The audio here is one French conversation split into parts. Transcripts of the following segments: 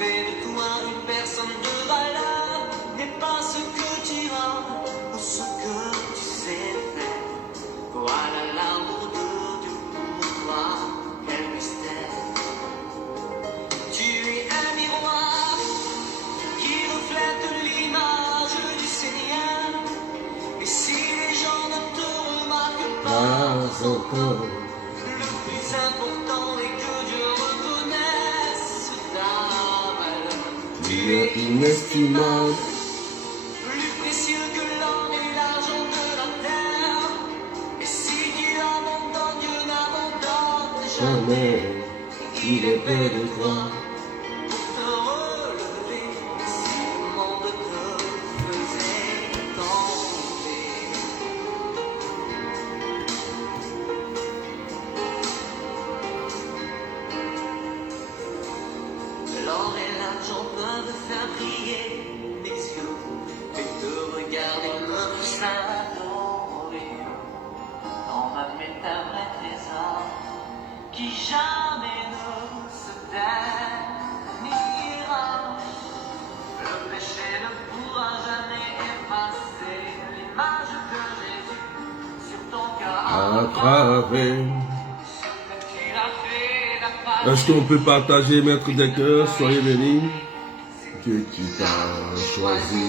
fait de toi une personne de valeur n'est pas ce que tu as ou ce que tu sais faire. Voilà l'amour de Dieu pour toi, quel mystère. Tu es un miroir qui reflète l'image du Seigneur. Et si les gens ne te remarquent pas encore, le plus important est que Dieu reconnaisse ta valeur. Tu es inestimable, plus précieux que l'or et l'argent de la terre. Et si Dieu abandonne, Dieu n'abandonne jamais. Il est près de toi pour te relever si le monde te faisait tomber. L'or et l'argent peuvent faire briller mes yeux, mais te regarder me pousse à adorer. Dans ma mente un vrai trésor qui jamais ne se ternira. Le péché ne pourra jamais effacer l'image de Jésus sur ton cœur à travers. Est-ce qu'on peut partager, maître des cœurs? Soyez bénis. Dieu qui t'a choisi.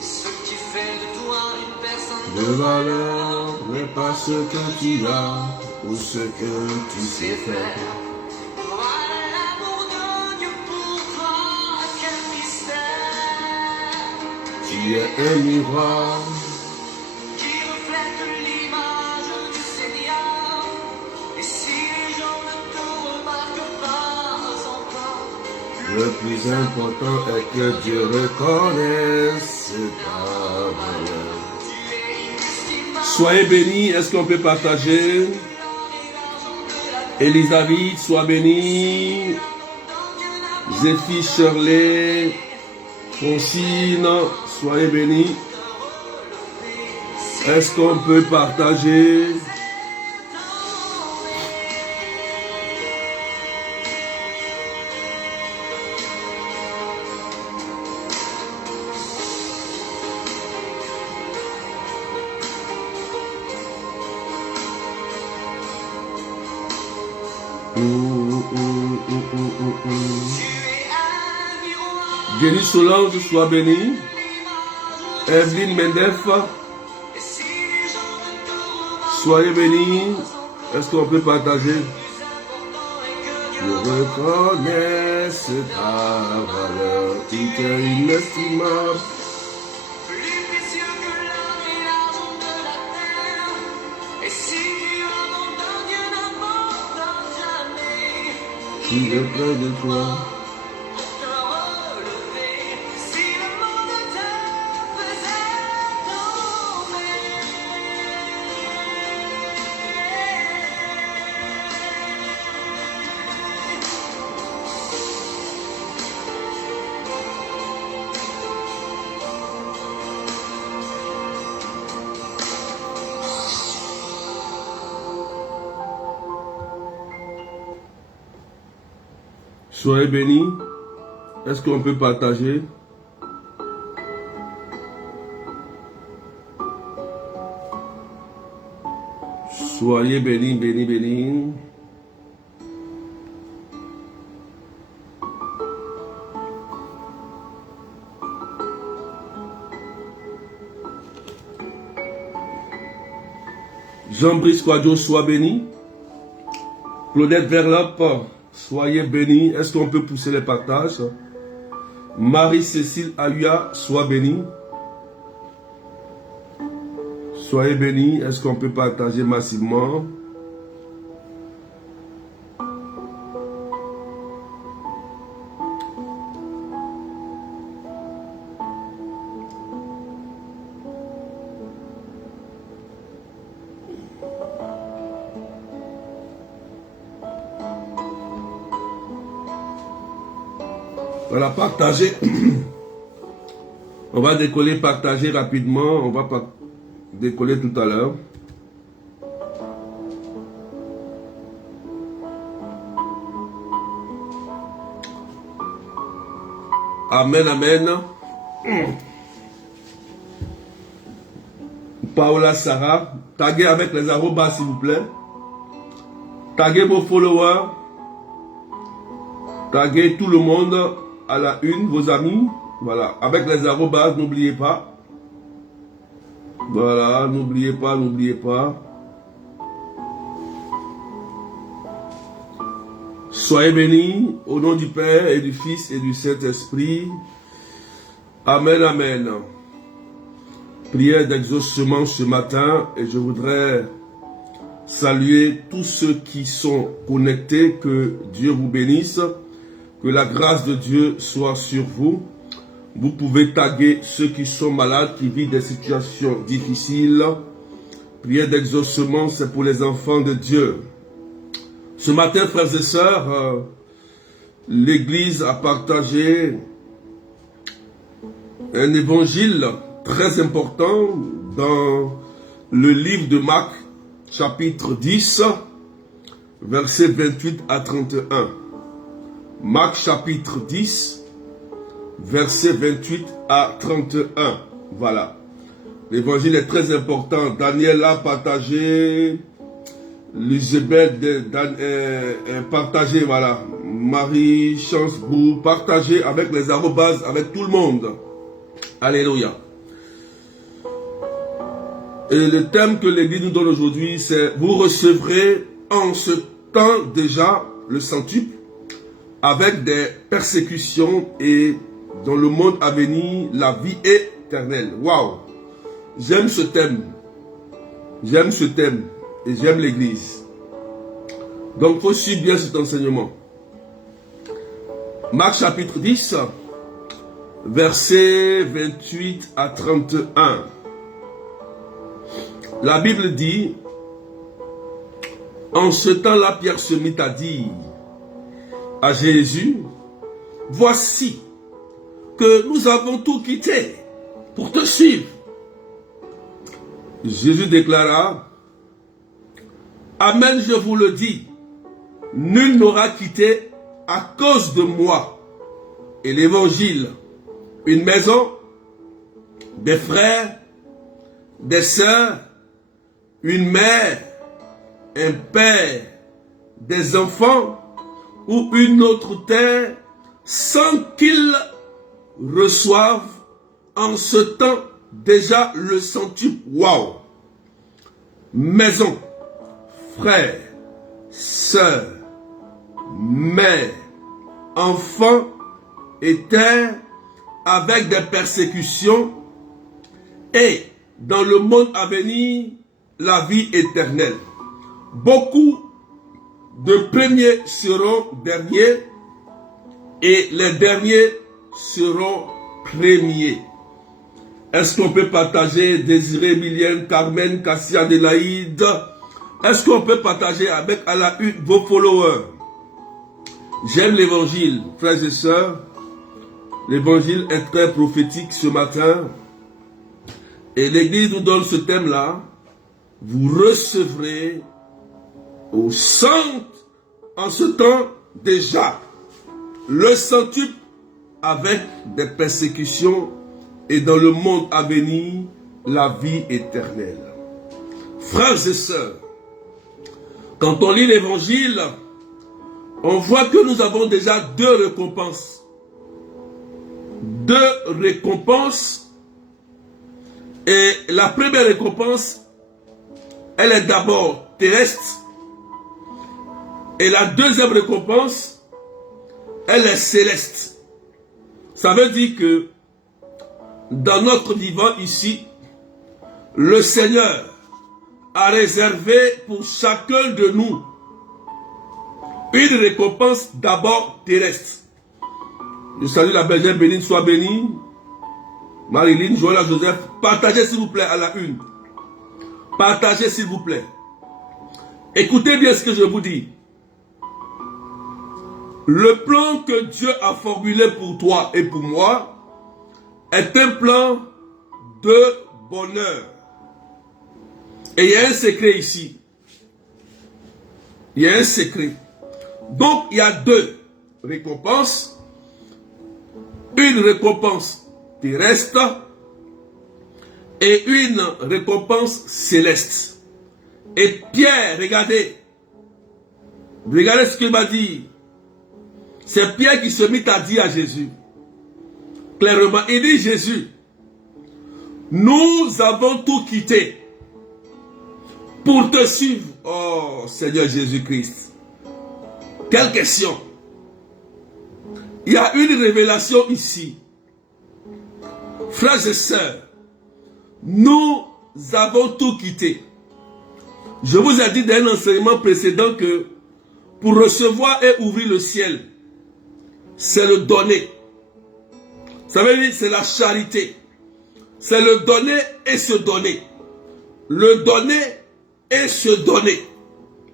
Ce qui fait de toi une personne De valeur n'est pas ce que tu as ou ce que tu sais faire. Voilà l'amour de Dieu pour toi, quel mystère. Tu es un miroir Qui reflète l'image du Seigneur. Et si les gens ne te remarquent pas encore, le plus important est que Dieu reconnaisse ta valeur. tu es inestimable. Soyez bénis. Est-ce qu'on peut partager? Elisabeth, sois bénie. Zéphi, Shirley, Francine, soyez bénis. Est-ce qu'on peut partager? Jenny Solange, sois bénie. Evelyne Mendef, soyez bénis. Est-ce qu'on peut partager? Je reconnais ta valeur, tu es inestimable. Plus précieux que l'or et l'argent de la terre. Et si Dieu abandonne, Dieu n'abandonne jamais. Il est près de toi. Pour te relever, si le monde te faisait tomber. Soyez bénis. Est-ce qu'on peut partager? Soyez bénis, bénis, bénis. Jean-Brice Quadio, sois béni. Claudette Verlop, soyez bénis. Est-ce qu'on peut pousser les partages? Marie-Cécile Ahuya, sois bénie. Soyez bénis. Est-ce qu'on peut partager massivement? Voilà, partager. On va décoller, partager rapidement. On va décoller tout à l'heure. Amen, amen. Paola Sarah, taguez avec les arrobas s'il vous plaît. Taguez vos followers. Taguez tout le monde à la une, vos amis. Voilà, avec les arrobas, n'oubliez pas. Voilà, n'oubliez pas, n'oubliez pas. Soyez bénis au nom du Père et du Fils et du Saint-Esprit. Amen, amen. Prière d'exaucement ce matin et je voudrais saluer tous ceux qui sont connectés, que Dieu vous bénisse, que la grâce de Dieu soit sur vous. Vous pouvez taguer ceux qui sont malades, qui vivent des situations difficiles. Prière d'exaucement, c'est pour les enfants de Dieu. Ce matin, frères et sœurs, l'Église a partagé un évangile très important dans le livre de Marc, chapitre 10, versets 28 à 31. Marc, chapitre 10, versets 28 à 31. Voilà. L'évangile est très important. Daniel a partagé, Lisbeth partagé, voilà. Marie, Chance, vous partagez avec les arrobas, avec tout le monde. Alléluia. Et le thème que l'Église nous donne aujourd'hui, c'est « Vous recevrez en ce temps déjà le centuple avec des persécutions et dans le monde à venir, la vie éternelle. » Waouh! J'aime ce thème. J'aime ce thème et j'aime l'Église. Donc, il faut suivre bien cet enseignement. Marc chapitre 10, versets 28 à 31. La Bible dit, en ce temps-là, Pierre se mit à dire à Jésus, voici que nous avons tout quitté pour te suivre. Jésus déclara, amen, je vous le dis, nul n'aura quitté à cause de moi et l'évangile une maison, des frères, des sœurs, une mère, un père, des enfants ou une autre terre sans qu'ils reçoivent en ce temps déjà le centuple. Waouh! Maison, frères, sœurs, mère, enfants et terre avec des persécutions et dans le monde à venir, la vie éternelle. Beaucoup de premiers seront derniers et les derniers seront premiers. Est-ce qu'on peut partager Désiré, Milienne, Carmen, Cassia, Adélaïde? Est-ce qu'on peut partager avec à la une vos followers? J'aime l'évangile, frères et sœurs. L'évangile est très prophétique ce matin. Et l'Église nous donne ce thème-là. Vous recevrez au centre en ce temps déjà le centuple avec des persécutions et dans le monde à venir la vie éternelle. Frères et sœurs, quand on lit l'évangile, on voit que nous avons déjà deux récompenses. Deux récompenses. Et la première récompense, elle est d'abord terrestre. Et la deuxième récompense, elle est céleste. Ça veut dire que dans notre vivant ici, le Seigneur a réservé pour chacun de nous une récompense d'abord terrestre. Je salue la bergère bénie, soit bénie. Marilyn, Joël, Joseph, partagez s'il vous plaît à la une. Partagez s'il vous plaît. Écoutez bien ce que je vous dis. Le plan que Dieu a formulé pour toi et pour moi est un plan de bonheur. Et il y a un secret ici. Il y a un secret. Donc, il y a deux récompenses. une récompense terrestre et une récompense céleste. Et Pierre, regardez ce qu'il m'a dit. C'est Pierre qui se mit à dire à Jésus, clairement, il dit: Jésus, nous avons tout quitté pour te suivre. Oh Seigneur Jésus-Christ, quelle question! Il y a une révélation ici. Frères et sœurs, nous avons tout quitté. Je vous ai dit dans un enseignement précédent que pour recevoir et ouvrir le ciel, c'est le donner. Ça veut dire c'est la charité. C'est le donner et se donner. Le donner et se donner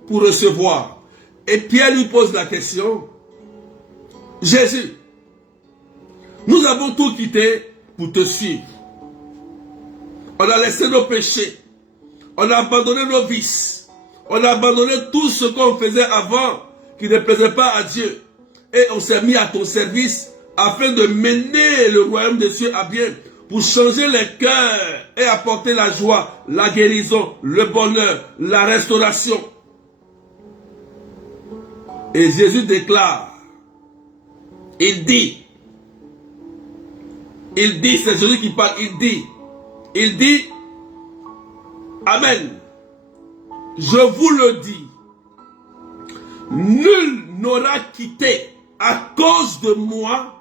pour recevoir. Et Pierre lui pose la question: Jésus, nous avons tout quitté pour te suivre. On a laissé nos péchés. On a abandonné nos vices. On a abandonné tout ce qu'on faisait avant qui ne plaisait pas à Dieu. Et on s'est mis à ton service afin de mener le royaume des cieux à bien, pour changer les cœurs et apporter la joie, la guérison, le bonheur, la restauration. Et Jésus déclare, il dit, c'est Jésus qui parle, il dit, Amen, je vous le dis, nul n'aura quitté à cause de moi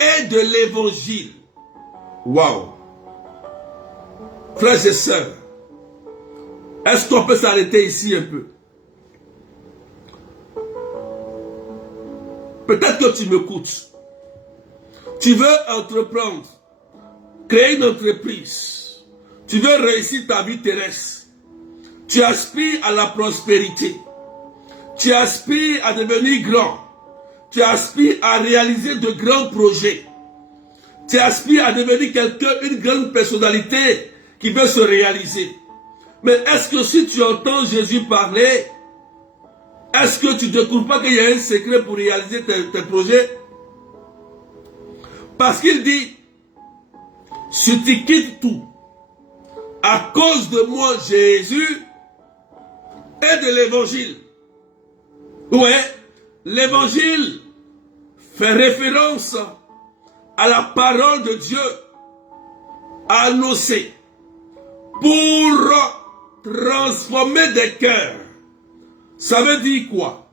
et de l'évangile. Waouh! Frères et sœurs, est-ce qu'on peut s'arrêter ici un peu? Peut-être que tu m'écoutes. Tu veux entreprendre, créer une entreprise. Tu veux réussir ta vie terrestre. Tu aspires à la prospérité. Tu aspires à devenir grand. Tu aspires à réaliser de grands projets. Tu aspires à devenir quelqu'un, une grande personnalité qui veut se réaliser. Mais est-ce que si tu entends Jésus parler, est-ce que tu ne découvres pas qu'il y a un secret pour réaliser tes projets? Parce qu'il dit, si tu quittes tout, à cause de moi, Jésus, et de l'évangile. Ouais, l'évangile fait référence à la parole de Dieu annoncée pour transformer des cœurs. Ça veut dire quoi?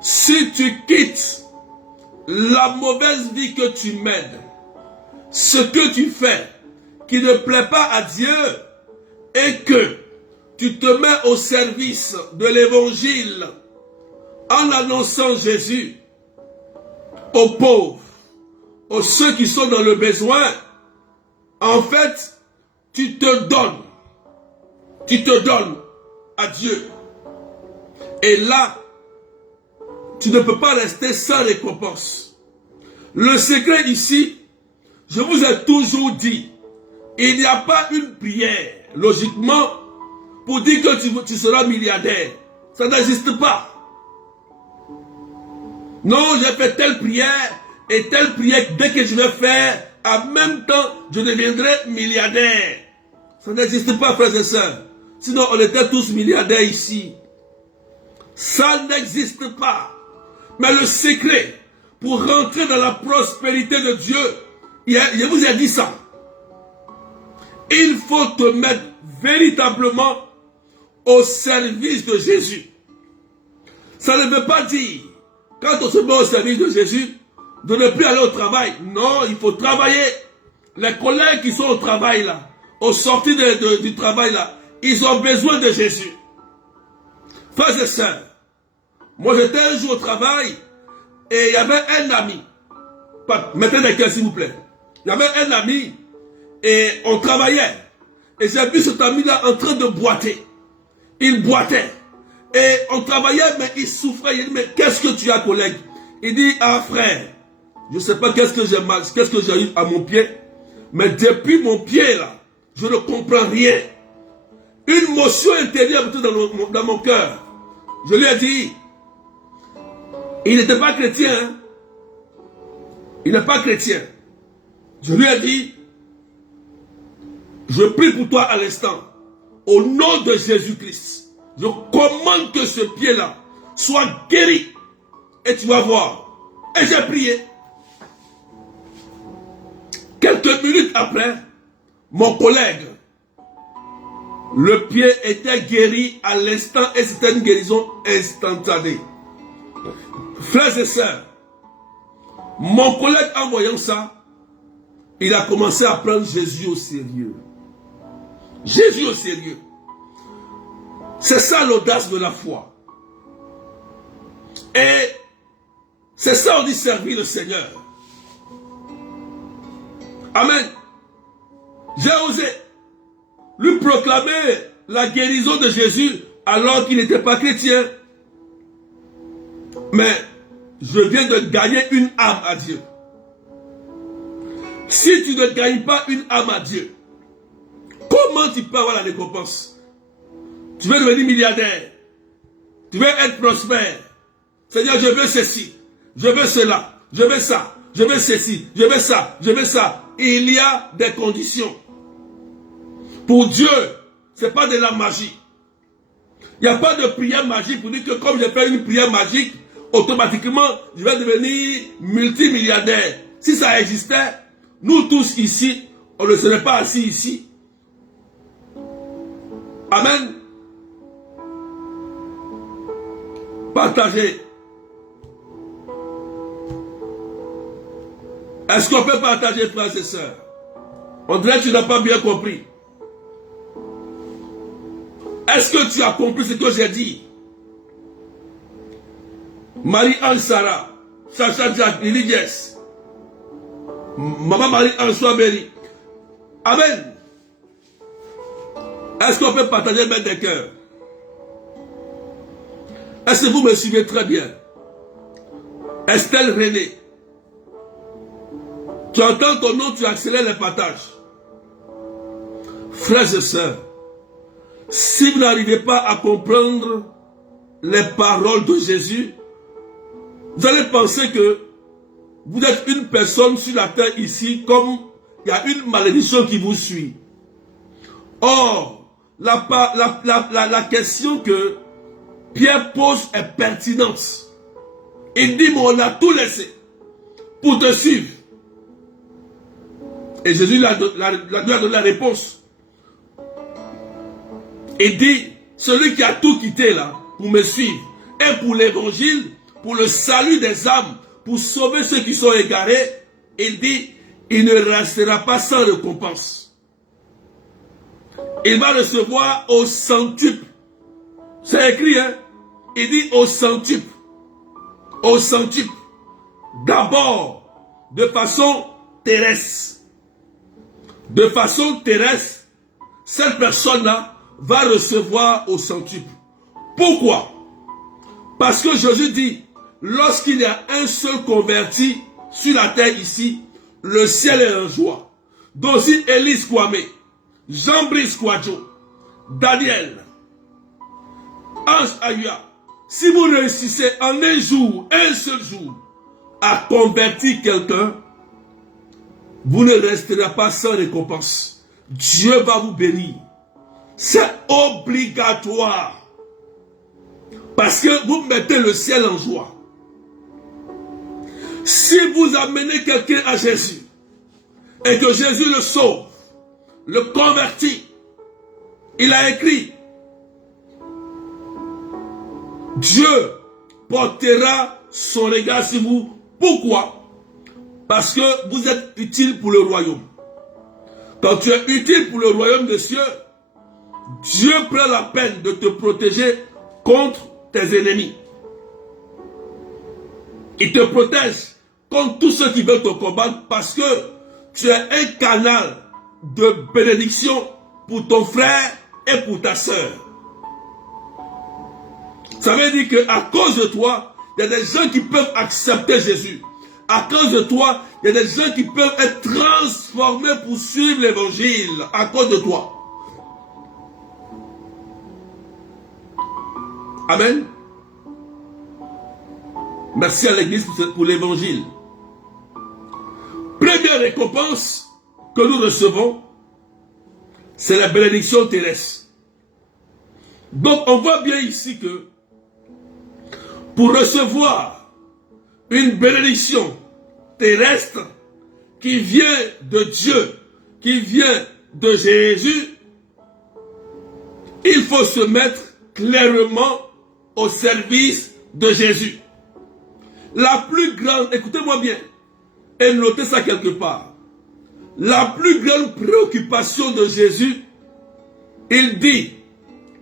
Si tu quittes la mauvaise vie que tu mènes, ce que tu fais qui ne plaît pas à Dieu, et que tu te mets au service de l'évangile en annonçant Jésus aux pauvres, aux ceux qui sont dans le besoin, en fait, tu te donnes à Dieu. Et là, tu ne peux pas rester sans récompense. Le secret ici, je vous ai toujours dit, il n'y a pas une prière, logiquement, pour dire que tu seras milliardaire. Ça n'existe pas. Non, j'ai fait telle prière, et telle prière, dès que je vais faire, en même temps, je deviendrai milliardaire. Ça n'existe pas, frères et sœurs. Sinon, on était tous milliardaires ici. Ça n'existe pas. Mais le secret, pour rentrer dans la prospérité de Dieu, je vous ai dit ça. Il faut te mettre véritablement au service de Jésus. Ça ne veut pas dire, quand on se met au service de Jésus, de ne plus aller au travail. Non, il faut travailler. Les collègues qui sont au travail là, aux sorties du travail là, ils ont besoin de Jésus. Frères et sœurs, moi j'étais un jour au travail et il y avait un ami. Mettez des cœurs s'il vous plaît. Il y avait un ami et on travaillait. Et j'ai vu cet ami-là en train de boiter. Il boitait. Et on travaillait, mais il souffrait. Il dit, mais qu'est-ce que tu as, collègue? Il dit, ah frère, je ne sais pas qu'est-ce que j'ai eu à mon pied. Mais depuis mon pied là, je ne comprends rien. Une motion intérieure dans mon cœur. Je lui ai dit, il n'était pas chrétien. Hein? Il n'est pas chrétien. Je lui ai dit, je prie pour toi à l'instant. Au nom de Jésus-Christ, je commande que ce pied-là soit guéri. Et tu vas voir. Et j'ai prié. Quelques minutes après, mon collègue, le pied était guéri à l'instant et c'était une guérison instantanée. Frères et sœurs, mon collègue en voyant ça, il a commencé à prendre Jésus au sérieux. Jésus au sérieux. C'est ça l'audace de la foi. Et c'est ça on dit servir le Seigneur. Amen. J'ai osé lui proclamer la guérison de Jésus alors qu'il n'était pas chrétien. Mais je viens de gagner une âme à Dieu. Si tu ne gagnes pas une âme à Dieu, comment tu peux avoir la récompense? Tu veux devenir milliardaire. Tu veux être prospère. Seigneur, je veux ceci. Je veux cela. Je veux ça. Je veux ceci. Je veux ça. Je veux ça. Il y a des conditions. Pour Dieu, ce n'est pas de la magie. Il n'y a pas de prière magique pour dire que comme je fais une prière magique, automatiquement, je vais devenir multimilliardaire. Si ça existait, nous tous ici, on ne serait pas assis ici. Amen. Partagez. Est-ce qu'on peut partager, frères et sœurs? On dirait que tu n'as pas bien compris. Est-ce que tu as compris ce que j'ai dit? Marie-Anne Sarah, Chacha Jack, Lily Jess, Maman Marie-Anne Soiberi. Amen. Est-ce qu'on peut partager même des cœurs? Est-ce que vous me suivez très bien? Estelle René. Tu entends ton nom, tu accélères les partages. Frères et sœurs, si vous n'arrivez pas à comprendre les paroles de Jésus, vous allez penser que vous êtes une personne sur la terre ici, comme il y a une malédiction qui vous suit. Or, la question que Pierre pose est pertinente. Il dit, mais on a tout laissé pour te suivre. Et Jésus lui a donné la réponse. Il dit, celui qui a tout quitté là, pour me suivre, et pour l'évangile, pour le salut des âmes, pour sauver ceux qui sont égarés, il dit, il ne restera pas sans récompense. Il va recevoir au centuple. C'est écrit, hein? Il dit au centuple. Au centuple. D'abord, de façon terrestre. De façon terrestre, cette personne-là va recevoir au centuple. Pourquoi? Parce que Jésus dit, lorsqu'il y a un seul converti sur la terre ici, le ciel est en joie. Donc si Élise Kwame, Jean-Brice Kwadjo, Daniel, Ange Ayua, si vous réussissez en un jour, un seul jour, à convertir quelqu'un, vous ne resterez pas sans récompense. Dieu va vous bénir. C'est obligatoire. Parce que vous mettez le ciel en joie. Si vous amenez quelqu'un à Jésus, et que Jésus le sauve, le convertit, il a écrit, Dieu portera son regard sur vous. Pourquoi? Parce que vous êtes utile pour le royaume. Quand tu es utile pour le royaume des cieux, Dieu prend la peine de te protéger contre tes ennemis. Il te protège contre tous ceux qui veulent te combattre parce que tu es un canal de bénédiction pour ton frère et pour ta soeur. Ça veut dire qu'à cause de toi, il y a des gens qui peuvent accepter Jésus. À cause de toi, il y a des gens qui peuvent être transformés pour suivre l'évangile. À cause de toi. Amen. Merci à l'église pour l'évangile. première récompense que nous recevons, c'est la bénédiction terrestre. Donc on voit bien ici que pour recevoir une bénédiction terrestre qui vient de Dieu, qui vient de Jésus, il faut se mettre clairement au service de Jésus. La plus grande, écoutez-moi bien, et notez ça quelque part, la plus grande préoccupation de Jésus, il dit,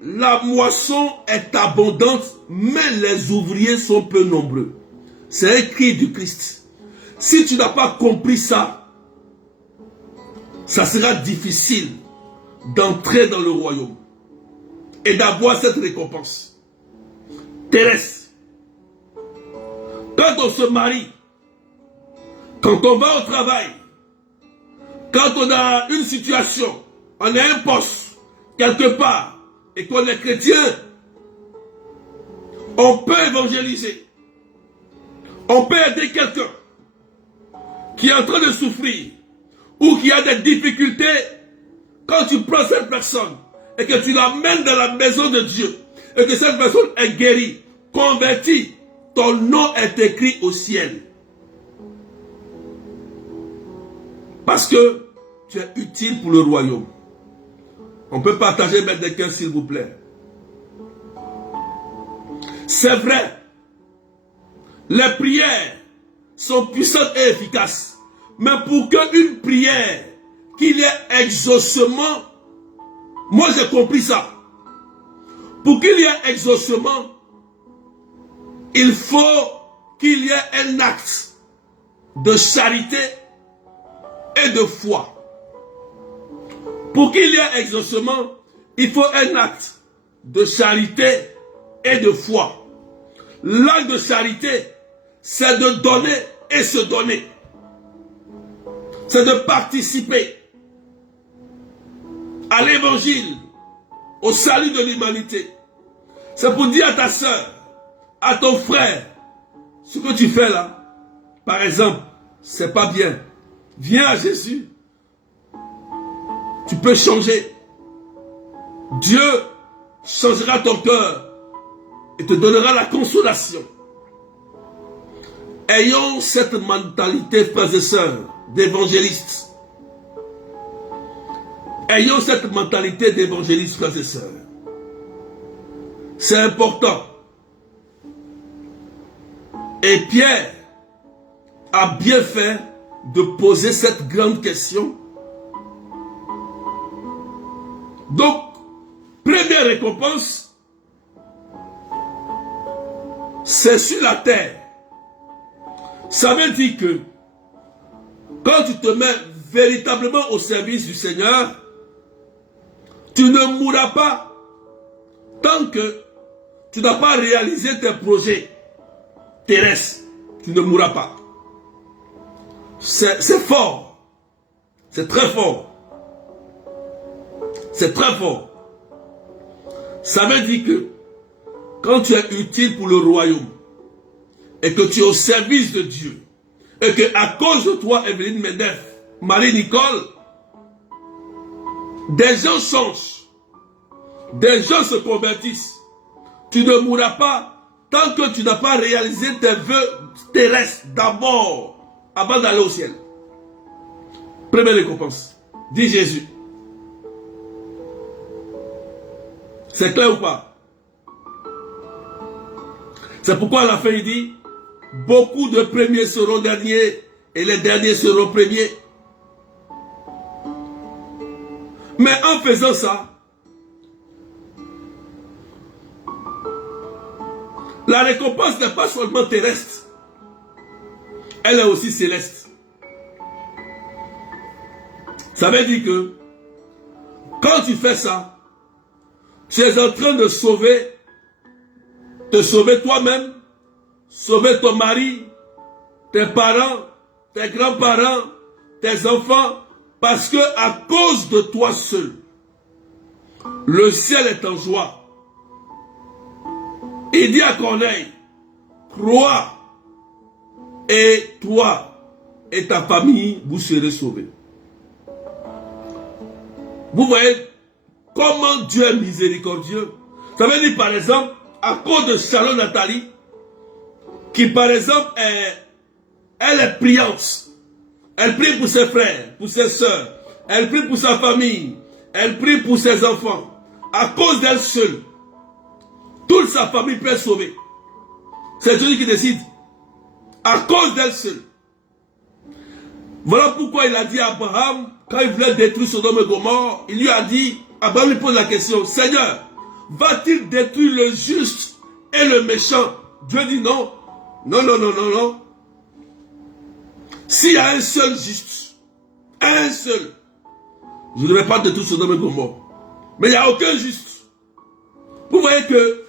la moisson est abondante, mais les ouvriers sont peu nombreux. C'est un cri du Christ. Si tu n'as pas compris ça, ça sera difficile d'entrer dans le royaume et d'avoir cette récompense terrestre. Quand on se marie, quand on va au travail, quand on a une situation, on a un poste quelque part et qu'on est chrétien, on peut évangéliser. On peut aider quelqu'un qui est en train de souffrir ou qui a des difficultés. Quand tu prends cette personne et que tu l'amènes dans la maison de Dieu et que cette personne est guérie, convertie, ton nom est écrit au ciel. Parce que tu es utile pour le royaume. On peut partager avec quelqu'un, s'il vous plaît. C'est vrai. Les prières sont puissantes et efficaces. Mais pour qu'une prière, qu'il y ait exaucement, moi j'ai compris ça. Pour qu'il y ait exaucement, il faut qu'il y ait un acte de charité et de foi. Pour qu'il y ait exaucement, il faut un acte de charité et de foi. L'acte de charité, c'est de donner et se donner. C'est de participer à l'évangile, au salut de l'humanité. C'est pour dire à ta soeur, à ton frère, ce que tu fais là, par exemple, c'est pas bien. Viens à Jésus. Tu peux changer. Dieu changera ton cœur et te donnera la consolation. Ayons cette mentalité, frères et sœurs, d'évangélistes. Ayons cette mentalité d'évangélistes, frères et sœurs. C'est important. Et Pierre a bien fait de poser cette grande question. Donc, première récompense, c'est sur la terre. Ça veut dire que quand tu te mets véritablement au service du Seigneur, tu ne mourras pas tant que tu n'as pas réalisé tes projets terrestres. Tu ne mourras pas. C'est fort. C'est très fort. C'est très fort. Ça veut dire que quand tu es utile pour le royaume et que tu es au service de Dieu et que à cause de toi, Evelyne Medef, Marie-Nicole, des gens changent, des gens se convertissent, tu ne mourras pas tant que tu n'as pas réalisé tes vœux terrestres d'abord avant d'aller au ciel. Première récompense, dit Jésus. C'est clair ou pas? C'est pourquoi à la fin il dit, beaucoup de premiers seront derniers et les derniers seront premiers. Mais en faisant ça, la récompense n'est pas seulement terrestre, elle est aussi céleste. Ça veut dire que quand tu fais ça, tu es en train de te sauver toi-même, sauver ton mari, tes parents, tes grands-parents, tes enfants, parce que à cause de toi seul, le ciel est en joie. Il dit à Corneille, crois, et toi, et ta famille, vous serez sauvés. Vous voyez comment Dieu est miséricordieux. Ça veut dire par exemple, à cause de Shalom Nathalie, qui par exemple elle est priante. Elle prie pour ses frères, pour ses soeurs. Elle prie pour sa famille. Elle prie pour ses enfants. À cause d'elle seule, toute sa famille peut être sauvée. C'est Dieu qui décide. À cause d'elle seule. Voilà pourquoi il a dit à Abraham, quand il voulait détruire Sodome et Gomorrhe, il lui a dit, Abraham lui pose la question, Seigneur, va-t-il détruire le juste et le méchant? Dieu dit non. Non, non, non, non, non. S'il y a un seul juste, un seul, je ne vais pas détruire Sodome et Gomorrhe. Mais il n'y a aucun juste. Vous voyez que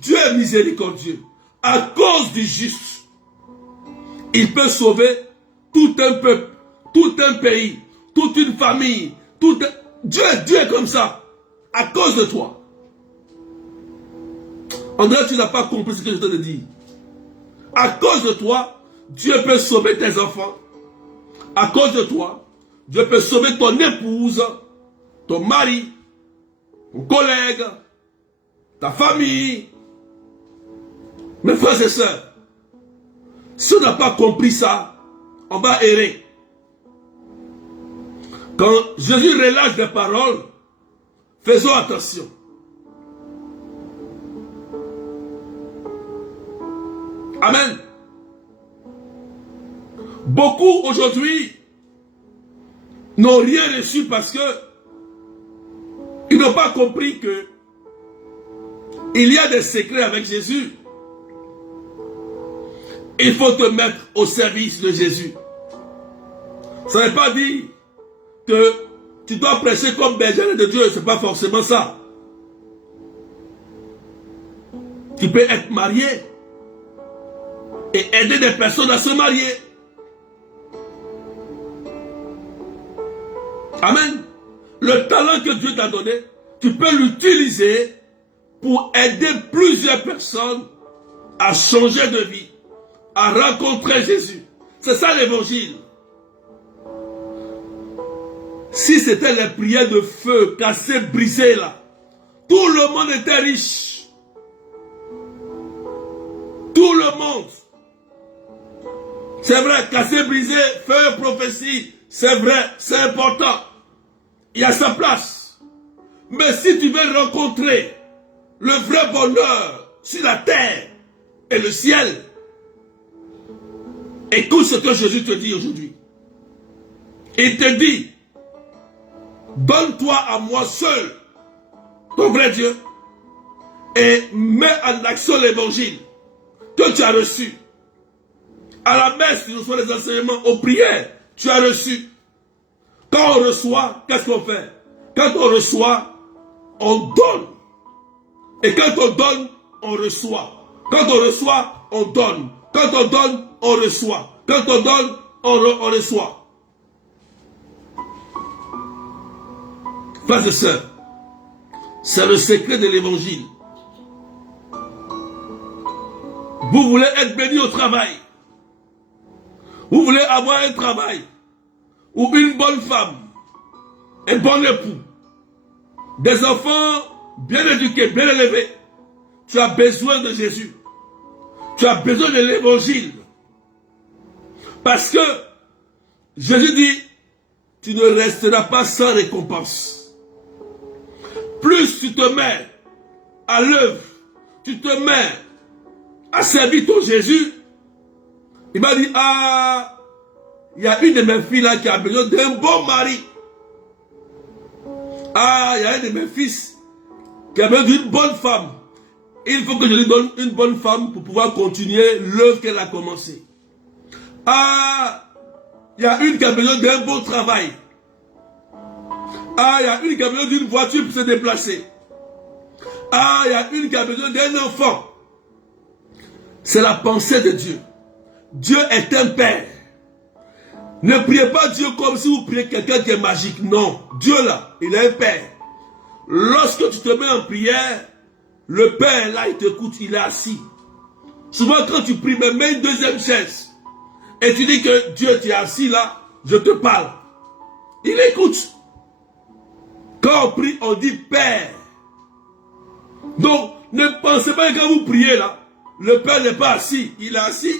Dieu est miséricordieux. À cause du juste, il peut sauver tout un peuple, tout un pays, toute une famille. Dieu est comme ça. À cause de toi. André, tu n'as pas compris ce que je te dis. À cause de toi, Dieu peut sauver tes enfants. À cause de toi, Dieu peut sauver ton épouse, ton mari, ton collègue, ta famille. Mes frères et sœurs, si on n'a pas compris ça, on va errer. Quand Jésus relâche des paroles, faisons attention. Amen. Beaucoup aujourd'hui n'ont rien reçu parce que ils n'ont pas compris que il y a des secrets avec Jésus. Il faut te mettre au service de Jésus. Ça ne veut pas dire que tu dois prêcher comme berger de Dieu. Ce n'est pas forcément ça. Tu peux être marié et aider des personnes à se marier. Amen. Le talent que Dieu t'a donné, tu peux l'utiliser pour aider plusieurs personnes à changer de vie, à rencontrer Jésus. C'est ça l'évangile. Si c'était les prières de feu cassées, brisées là, tout le monde était riche. Tout le monde. C'est vrai, cassé, brisé, feu, prophétie, c'est vrai, c'est important. Il y a sa place. Mais si tu veux rencontrer le vrai bonheur sur la terre et le ciel, écoute ce que Jésus te dit aujourd'hui. Il te dit, donne-toi à moi seul, ton vrai Dieu, et mets en action l'évangile que tu as reçu. À la messe, tu reçois les enseignements, aux prières, tu as reçu. Quand on reçoit, qu'est-ce qu'on fait? Quand on reçoit, on donne. Et quand on donne, on reçoit. Quand on reçoit, on donne. Quand on donne, on reçoit. Quand on donne, on reçoit. Frères et sœurs, c'est le secret de l'évangile. Vous voulez être béni au travail. Vous voulez avoir un travail. Ou une bonne femme. Un bon époux. Des enfants bien éduqués, bien élevés. Tu as besoin de Jésus. Tu as besoin de l'évangile. Parce que Jésus dit, tu ne resteras pas sans récompense. Plus tu te mets à l'œuvre, tu te mets à servir ton Jésus, il m'a dit, ah, il y a une de mes filles là qui a besoin d'un bon mari. Ah, il y a un de mes fils qui a besoin d'une bonne femme. Il faut que je lui donne une bonne femme pour pouvoir continuer l'œuvre qu'elle a commencée. Ah, il y a une qui a besoin d'un bon travail. Ah, il y a une qui a besoin d'une voiture pour se déplacer. Ah, il y a une qui a besoin d'un enfant. C'est la pensée de Dieu. Dieu est un père. Ne priez pas Dieu comme si vous priez quelqu'un qui est magique. Non, Dieu là, il est un père. Lorsque tu te mets en prière, le père là, il t'écoute, il est assis. Souvent quand tu pries, mais mets une deuxième chaise. Et tu dis que Dieu, tu es assis là, je te parle. Il écoute. Quand on prie, on dit Père. Donc, ne pensez pas que quand vous priez là, le Père n'est pas assis, il est assis.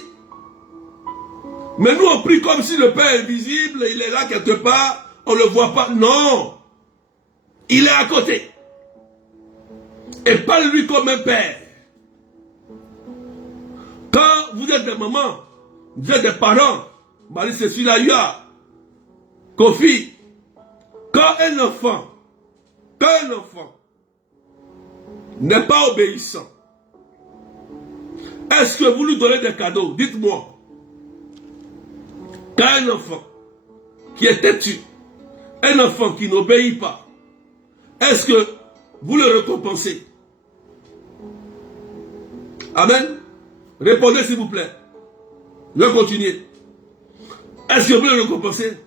Mais nous, on prie comme si le Père est visible, il est là quelque part, on ne le voit pas. Non. Il est à côté. Et parle-lui comme un père. Quand vous êtes des mamans, vous êtes des parents, Marie Cécile Ayua, Kofi, quand un enfant n'est pas obéissant, est-ce que vous lui donnez des cadeaux? Dites-moi. Quand un enfant qui est têtu, un enfant qui n'obéit pas, est-ce que vous le récompensez? Amen. Répondez s'il vous plaît. Je vais continuer. Est-ce que vous le récompensez?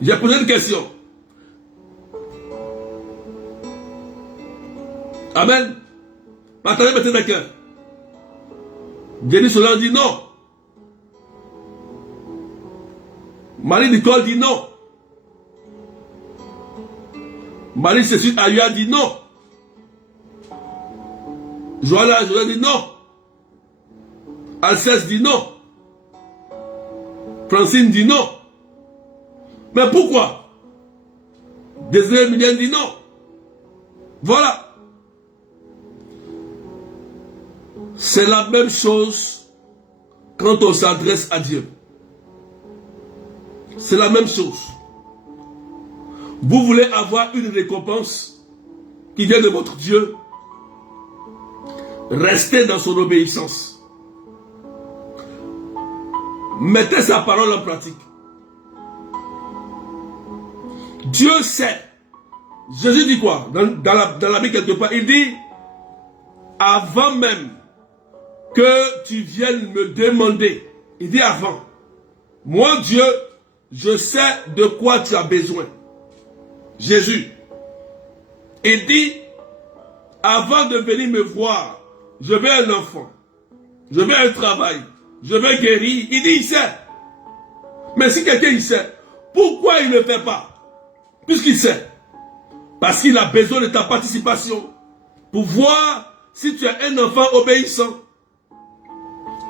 J'ai posé une question. Amen. Partagez maintenant le cœur. Denis Solan dit non. Marie-Nicole dit non. Marie-Cécile Ayua dit non. Joanna dit non. Alceste dit non. Francine dit non. Mais pourquoi? Désiré Mignon dit non. Voilà. C'est la même chose quand on s'adresse à Dieu. C'est la même chose. Vous voulez avoir une récompense qui vient de votre Dieu. Restez dans son obéissance. Mettez sa parole en pratique. Dieu sait. Jésus dit quoi? Dans la Bible quelque part, il dit, avant même que tu viennes me demander, il dit avant, moi Dieu, je sais de quoi tu as besoin. Jésus, il dit, avant de venir me voir, je veux un enfant, je veux un travail, je veux guérir. Il dit, il sait. Mais si quelqu'un il sait, pourquoi il ne fait pas? Puisqu'il sait. Parce qu'il a besoin de ta participation pour voir si tu es un enfant obéissant.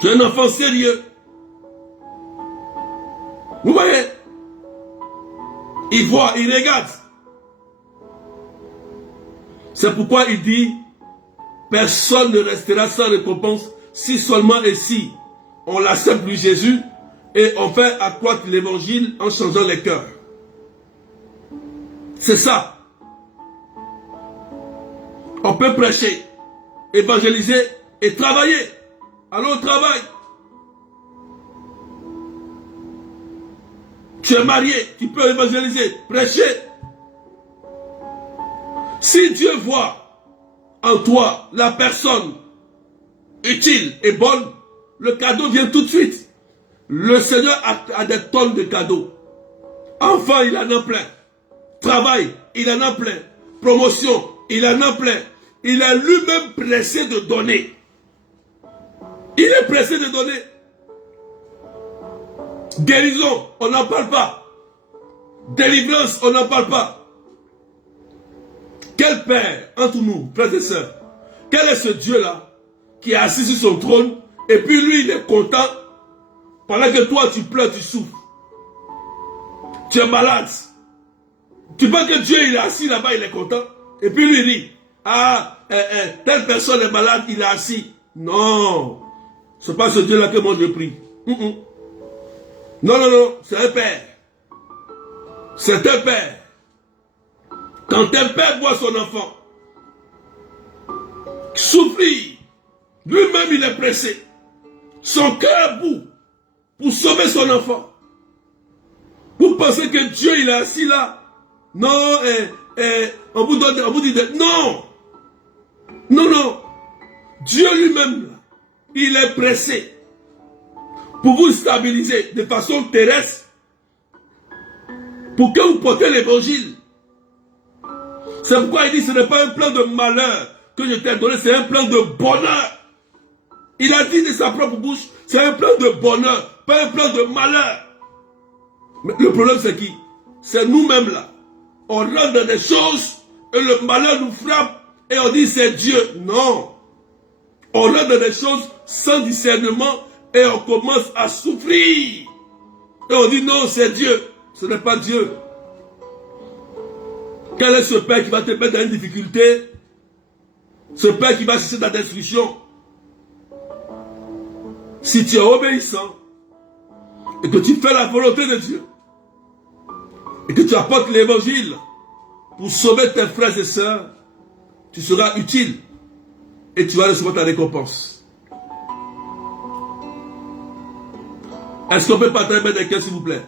Tu es un enfant sérieux. Vous voyez? Il voit, il regarde. C'est pourquoi il dit, personne ne restera sans récompense si seulement et si on l'accepte lui Jésus et on fait accroître l'évangile en changeant les cœurs. C'est ça. On peut prêcher, évangéliser et travailler. Allons au travail. Tu es marié, tu peux évangéliser, prêcher. Si Dieu voit en toi la personne utile et bonne, le cadeau vient tout de suite. Le Seigneur a des tonnes de cadeaux. Enfant, il en a plein. Travail, il en a plein. Promotion, il en a plein. Il est lui-même pressé de donner. Il est pressé de donner. Guérison, on n'en parle pas. Délivrance, on n'en parle pas. Quel père, entre nous, frères et sœurs, quel est ce Dieu-là qui est assis sur son trône et puis lui, il est content pendant que toi, tu pleures, tu souffres. Tu es malade. Tu penses que Dieu, il est assis là-bas, il est content. Et puis lui, il dit, ah, telle personne est malade, il est assis. Non, ce n'est pas ce Dieu-là que moi je prie. Non, non, non, c'est un père. C'est un père. Quand un père voit son enfant souffrir, lui-même il est pressé, son cœur bout pour sauver son enfant. Vous pensez que Dieu il est assis là? Non, on vous dit non. Non, non. Dieu lui-même, il est pressé pour vous stabiliser de façon terrestre, pour que vous portez l'évangile. C'est pourquoi il dit ce n'est pas un plan de malheur que je t'ai donné, c'est un plan de bonheur. Il a dit de sa propre bouche, c'est un plan de bonheur, pas un plan de malheur. Mais le problème c'est qui? C'est nous-mêmes là. On rentre dans des choses et le malheur nous frappe et on dit c'est Dieu. Non. On rentre dans des choses sans discernement et on commence à souffrir. Et on dit non, c'est Dieu. Ce n'est pas Dieu. Quel est ce père qui va te mettre dans une difficulté? Ce père qui va chercher ta destruction. Si tu es obéissant et que tu fais la volonté de Dieu et que tu apportes l'évangile pour sauver tes frères et sœurs, tu seras utile et tu vas recevoir ta récompense. Est-ce qu'on peut partager avec quelqu'un, s'il vous plaît?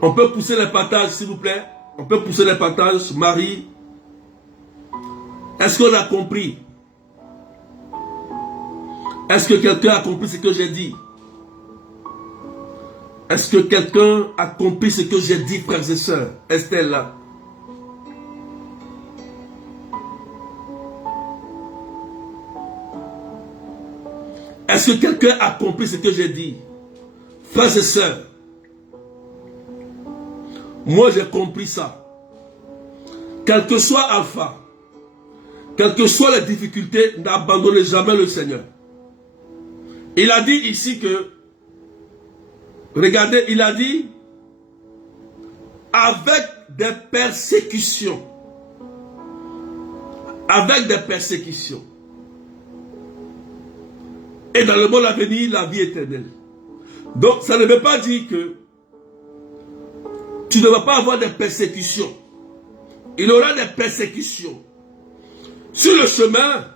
On peut pousser les partages, s'il vous plaît? On peut pousser les partages, Marie. Est-ce qu'on a compris? Est-ce que quelqu'un a compris ce que j'ai dit? Est-ce que quelqu'un a compris ce que j'ai dit, frères et sœurs? Estelle là. Est-ce que quelqu'un a compris ce que j'ai dit? Frères et sœurs, moi j'ai compris ça. Quel que soit Alpha, quelles que soient les difficultés, n'abandonnez jamais le Seigneur. Il a dit ici que, regardez, il a dit, avec des persécutions. Avec des persécutions. Et dans le monde à venir, la vie éternelle. Donc, ça ne veut pas dire que tu ne vas pas avoir des persécutions. Il y aura des persécutions. Sur le chemin,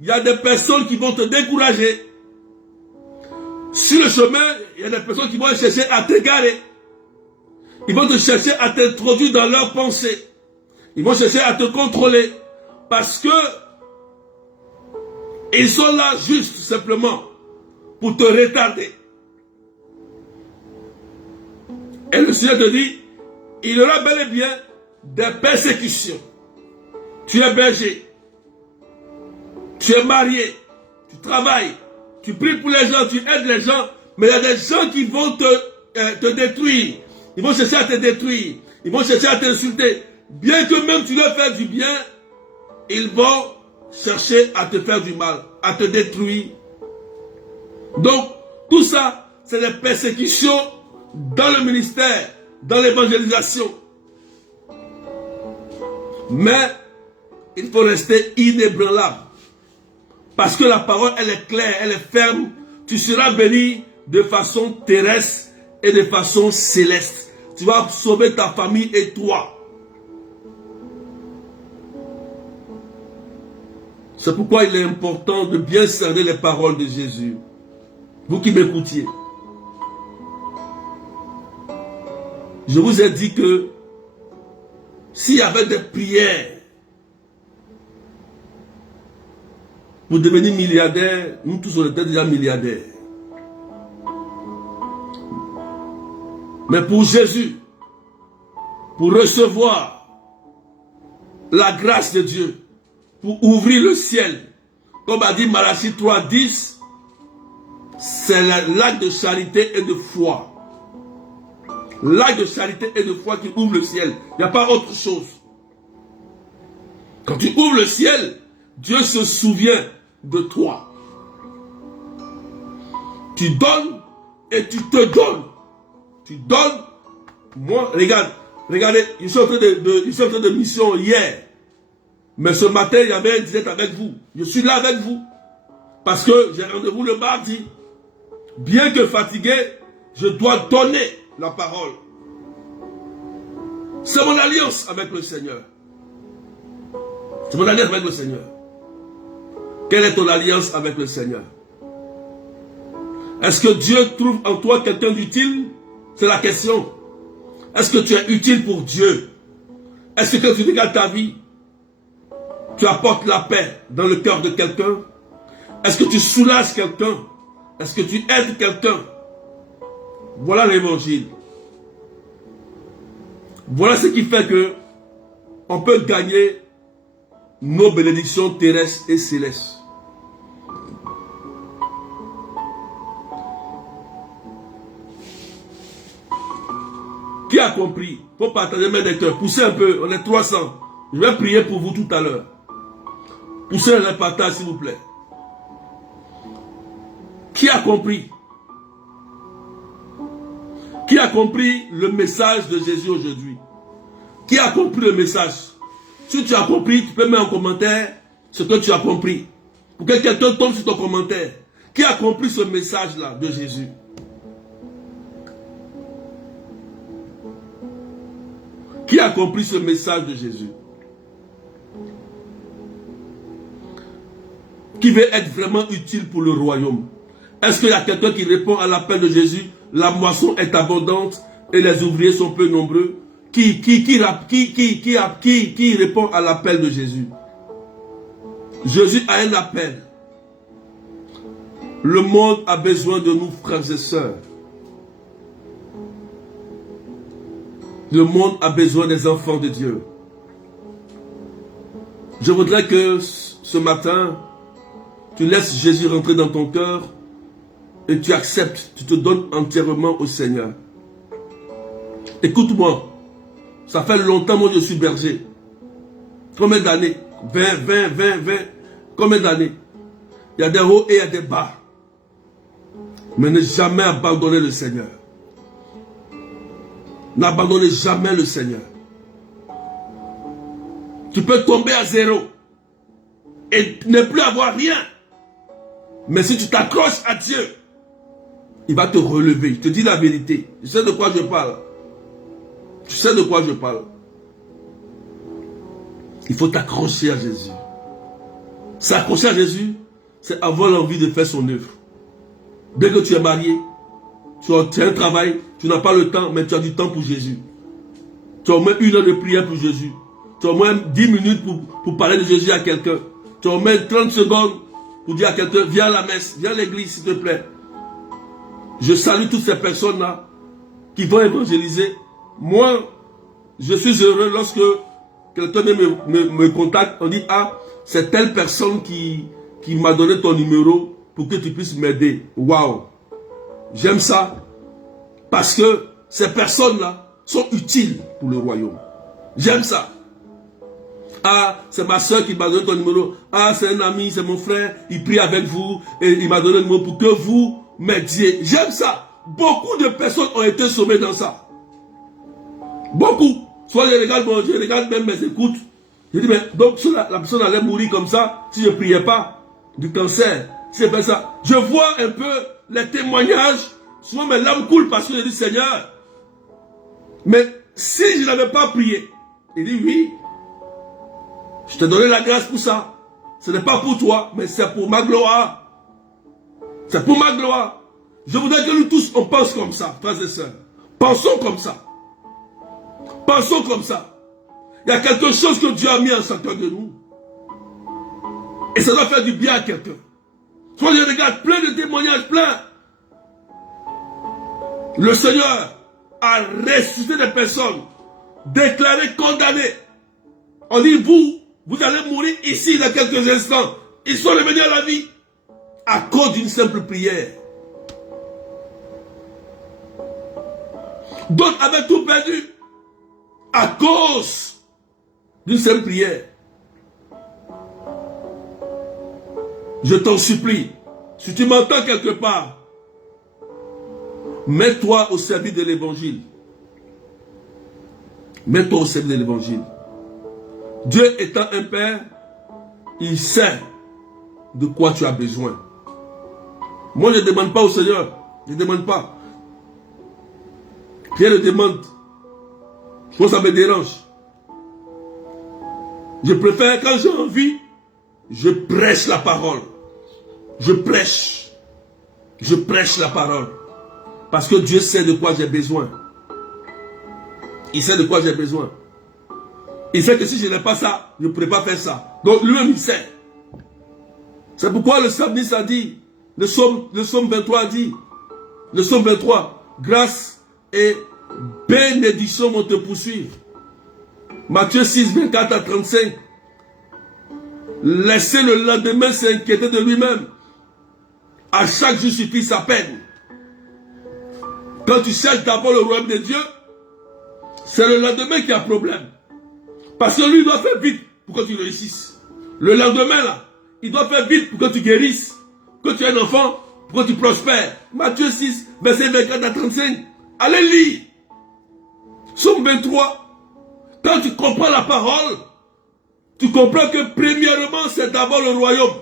il y a des personnes qui vont te décourager. Sur le chemin, il y a des personnes qui vont chercher à t'égarer. Ils vont te chercher à t'introduire dans leurs pensées. Ils vont chercher à te contrôler. Parce que ils sont là juste simplement pour te retarder. Et le Seigneur te dit, il y aura bel et bien des persécutions. Tu es berger. Tu es marié. Tu travailles. Tu pries pour les gens, tu aides les gens. Mais il y a des gens qui vont te détruire. Ils vont chercher à te détruire. Ils vont chercher à t'insulter. Bien que même tu leur fais du bien, ils vont chercher à te faire du mal, à te détruire. Donc, tout ça, c'est des persécutions dans le ministère, dans l'évangélisation. Mais, il faut rester inébranlable. Parce que la parole, elle est claire, elle est ferme. Tu seras béni de façon terrestre et de façon céleste. Tu vas sauver ta famille et toi. C'est pourquoi il est important de bien cerner les paroles de Jésus. Vous qui m'écoutiez. Je vous ai dit que s'il y avait des prières pour devenir milliardaire, nous tous on était déjà milliardaires. Mais pour Jésus, pour recevoir la grâce de Dieu, pour ouvrir le ciel, comme a dit Malachie 3:10, c'est l'acte de charité et de foi. L'acte de charité et de foi qui ouvre le ciel. Il n'y a pas autre chose. Quand tu ouvres le ciel, Dieu se souvient de toi. Tu donnes et tu te donnes. Tu donnes. Moi, regardez, je suis en train de mission hier. Mais ce matin, il y avait un direct avec vous. Je suis là avec vous. Parce que j'ai rendez-vous le mardi. Bien que fatigué, je dois donner la parole. C'est mon alliance avec le Seigneur. C'est mon alliance avec le Seigneur. Quelle est ton alliance avec le Seigneur? Est-ce que Dieu trouve en toi quelqu'un d'utile? C'est la question. Est-ce que tu es utile pour Dieu? Est-ce que quand tu regardes ta vie, tu apportes la paix dans le cœur de quelqu'un? Est-ce que tu soulages quelqu'un? Est-ce que tu aides quelqu'un? Voilà l'évangile. Voilà ce qui fait que on peut gagner nos bénédictions terrestres et célestes. Qui a compris? Faut partager mes lecteurs. Poussez un peu, on est 300. Je vais prier pour vous tout à l'heure. Poussez le partage, s'il vous plaît. Qui a compris? Qui a compris le message de Jésus aujourd'hui? Qui a compris le message? Si tu as compris, tu peux mettre en commentaire ce que tu as compris. Pour que quelqu'un tombe sur ton commentaire. Qui a compris ce message-là de Jésus? Qui a compris ce message de Jésus? Qui veut être vraiment utile pour le royaume? Est-ce qu'il y a quelqu'un qui répond à l'appel de Jésus? La moisson est abondante et les ouvriers sont peu nombreux. Qui répond à l'appel de Jésus? Jésus a un appel. Le monde a besoin de nous, frères et sœurs. Le monde a besoin des enfants de Dieu. Je voudrais que ce matin, tu laisses Jésus rentrer dans ton cœur et tu acceptes, tu te donnes entièrement au Seigneur. Écoute-moi, ça fait longtemps moi je suis berger. Combien d'années? 20. Combien d'années? Il y a des hauts et il y a des bas. Mais ne jamais abandonner le Seigneur. N'abandonnez jamais le Seigneur. Tu peux tomber à zéro et ne plus avoir rien. Mais si tu t'accroches à Dieu, il va te relever. Je te dis la vérité. Je sais de quoi je parle. Tu sais de quoi je parle. Il faut t'accrocher à Jésus. S'accrocher à Jésus, c'est avoir l'envie de faire son œuvre. Dès que tu es marié, tu as un travail, tu n'as pas le temps, mais tu as du temps pour Jésus. Tu as au moins 1 heure de prière pour Jésus. Tu as au moins 10 minutes pour parler de Jésus à quelqu'un. Tu as au moins 30 secondes pour dire à quelqu'un, viens à la messe, viens à l'église s'il te plaît. Je salue toutes ces personnes-là qui vont évangéliser. Moi, je suis heureux lorsque quelqu'un me contacte, on dit, ah, c'est telle personne qui m'a donné ton numéro pour que tu puisses m'aider. Waouh! J'aime ça parce que ces personnes-là sont utiles pour le royaume. J'aime ça. Ah, c'est ma soeur qui m'a donné ton numéro. Ah, c'est un ami, c'est mon frère. Il prie avec vous et il m'a donné le numéro pour que vous m'aidiez. J'aime ça. Beaucoup de personnes ont été sauvées dans ça. Beaucoup. Soit je regarde même mes écoutes. Je dis, mais donc la personne allait mourir comme ça si je ne priais pas du cancer. Si je fais ça. Je vois un peu les témoignages. Souvent mes larmes coulent parce que je dis, Seigneur, mais si je n'avais pas prié, il dit, oui, je t'ai donné la grâce pour ça. Ce n'est pas pour toi, mais c'est pour ma gloire. C'est pour ma gloire. Je voudrais que nous tous, on pense comme ça, frères et sœurs. Pensons comme ça. Pensons comme ça. Il y a quelque chose que Dieu a mis en chacun de nous. Et ça doit faire du bien à quelqu'un. Soit je regarde plein de témoignages, plein. Le Seigneur a ressuscité des personnes, déclarées condamnées. On dit, vous allez mourir ici dans quelques instants. Ils sont revenus à la vie à cause d'une simple prière. D'autres avaient tout perdu à cause d'une simple prière. Je t'en supplie, si tu m'entends quelque part, mets-toi au service de l'évangile. Mets-toi au service de l'évangile. Dieu étant un père, il sait de quoi tu as besoin. Moi, je ne demande pas au Seigneur. Je ne demande pas. Rien ne demande. Moi, ça me dérange. Je préfère, quand j'ai envie, je prêche la parole. Je prêche. Je prêche la parole. Parce que Dieu sait de quoi j'ai besoin. Il sait de quoi j'ai besoin. Il sait que si je n'ai pas ça, je ne pourrais pas faire ça. Donc lui-même, il sait. C'est pourquoi le psalmiste a dit, le psaume 23 a dit, le psaume 23, grâce et bénédiction vont te poursuivre. Matthieu 6, 24 à 35. laisser le lendemain s'inquiéter de lui-même. À chaque jour suffit sa peine. Quand tu cherches d'abord le royaume de Dieu, c'est le lendemain qui a problème. Parce que lui, il doit faire vite pour que tu réussisses. Le lendemain, là, il doit faire vite pour que tu guérisses. Que tu aies un enfant, pour que tu prospères. Matthieu 6, verset 24 à 35. Allez lire. Somme 23. Quand tu comprends la parole, tu comprends que premièrement, c'est d'abord le royaume.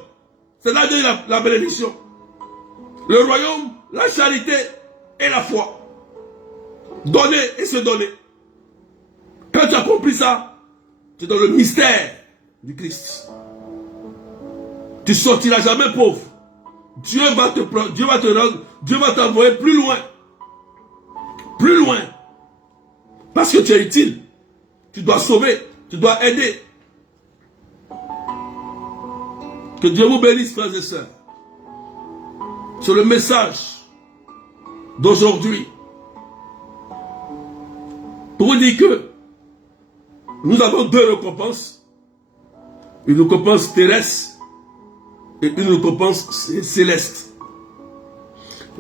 C'est là de la bénédiction. Le royaume, la charité et la foi. Donner et se donner. Quand tu as compris ça, tu es dans le mystère du Christ. Tu ne sortiras jamais pauvre. Dieu va te prendre, Dieu va te rendre, Dieu va t'envoyer plus loin. Plus loin. Parce que tu es utile. Tu dois sauver, tu dois aider. Que Dieu vous bénisse, frères et sœurs. C'est le message d'aujourd'hui. Pour vous dire que nous avons deux récompenses. Une récompense terrestre et une récompense céleste.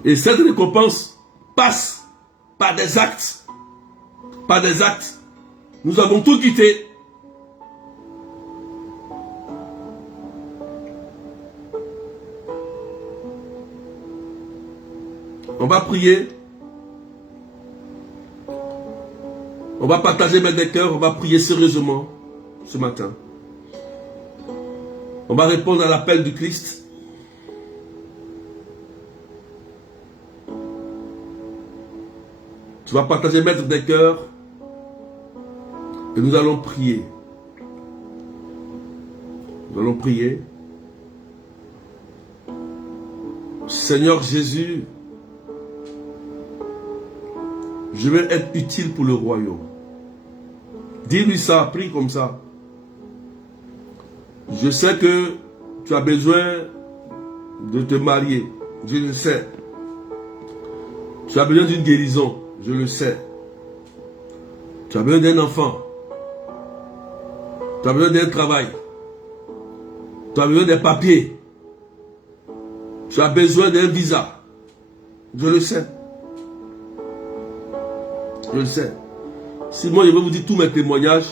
Et cette récompense passe par des actes. Par des actes. Nous avons tout quitté. On va prier. On va partager mes des cœurs. On va prier sérieusement ce matin. On va répondre à l'appel du Christ. Tu vas partager maître des cœurs. Et nous allons prier. Nous allons prier. Seigneur Jésus, je vais être utile pour le royaume. Dis-lui ça, prie comme ça. Je sais que tu as besoin de te marier. Je le sais. Tu as besoin d'une guérison. Je le sais. Tu as besoin d'un enfant. Tu as besoin d'un travail. Tu as besoin des papiers. Tu as besoin d'un visa. Je le sais. Je le sais. Si moi je vais vous dire tous mes témoignages,